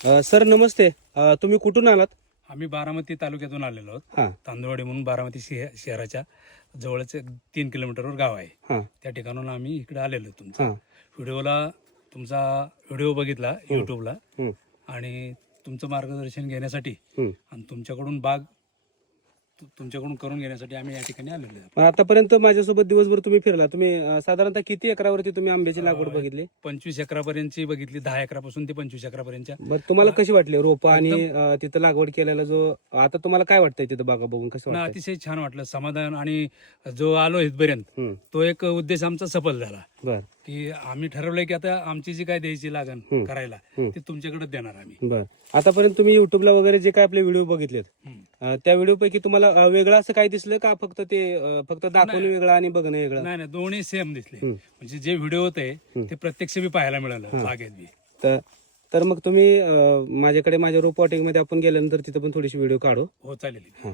Sir नमस्ते. तुम्ही कुठून आलात? आम्ही बारामती तालुक्यातून आलेलो आहोत. हां तांदुळवाडी म्हणून बारामती शहराच्या जवळच 3 किलोमीटरवर गाव आहे. हां त्या ठिकाणून आम्ही इकडे आलेलो. तुमचा हां तुमचा व्हिडिओ बघितला युट्यूबला हं, आणि तुमचं मार्गदर्शन घेण्यासाठी हं. आणि तुमच्याकडून बाग तुमच्याकडून करून घेण्यासाठी आम्ही या ठिकाणी आलेलो आहोत. पण आतापर्यंत माझ्यासोबत दिवसभर तुम्ही फिरला. तुम्ही साधारणतः किती एकरावरती तुम्ही आंब्याची लागवड बघितली? 25 एकरापर्यंतची बघितली. 10 एकरापासून ते 25 एकरापर्यंतच्या. बरं तुम्हाला कशी वाटली रोपं आणि तिथं लागवड केलेला जो आता तुम्हाला काय वाटतंय तिथं बागा बघून कसं ना वाटतंय? अतिशय छान वाटलं, समाधान. आणि जो आलो इथपर्यंत हं, तो एक उद्देश आमचा सफल झाला बर की आम्ही ठरवलंय की आता आमची जी काय द्यायची लागण हं. करायला हं. ते तुमच्याकडे देणार आम्ही. बर आतापर्यंत तुम्ही युट्यूबला वगैरे जे काय आपले व्हिडिओ बघितलेत त्या व्हिडिओ पैकी तुम्हाला वेगळं असं काय दिसलं का? फक्त ते फक्त दाखवणं वेगळं आणि बघणं वेगळं? नाही दोन्ही सेम दिसले. हं. म्हणजे जे व्हिडिओ होते ते प्रत्यक्ष बी पाहायला मिळालं बागेत बी. तर मग तुम्ही माझ्याकडे माझ्या रोप मध्ये आपण गेल्यानंतर तिथं पण थोडीशी व्हिडिओ काढू. हो चालेल. हां